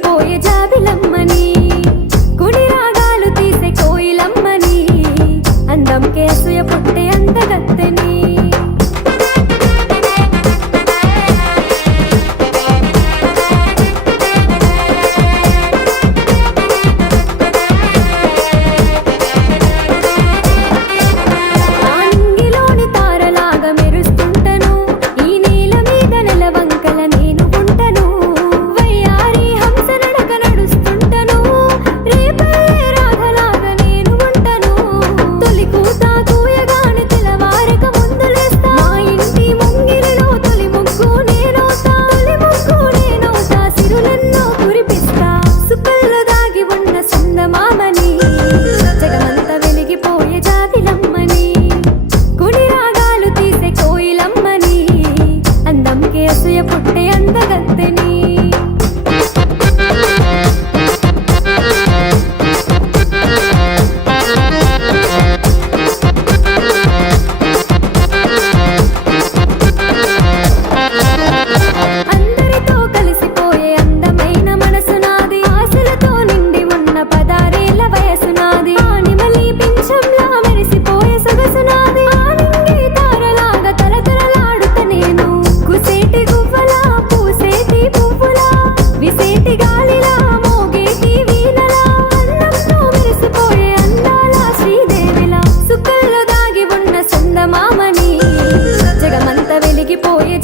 వెలిగిపోయే జాబిలమ్మని కుడి రాగాలు తీసే కోయిలమ్మని అందంకే అసూయ పుట్టే అందగత్తెని పుట్టే అందగత్తెని అందరితో కలిసిపోయే అందమైన మనసు నాది ఆశలతో నిండి ఉన్న 16 వయసు నాది ఆనిమలి పింఛంలా మెరిసిపోయే సొగసు నాది ఆనింగి తారలాగా తలతలలాడుత నేను కుసేటి విసేటి గాలిలా మోగేటి వీణలా అన్నంతో మెరిసిపోయే అందాల శ్రీదేవిలా సుక్కల్లో దాగి ఉన్న చందమామని జగమంత వెలిగిపోయే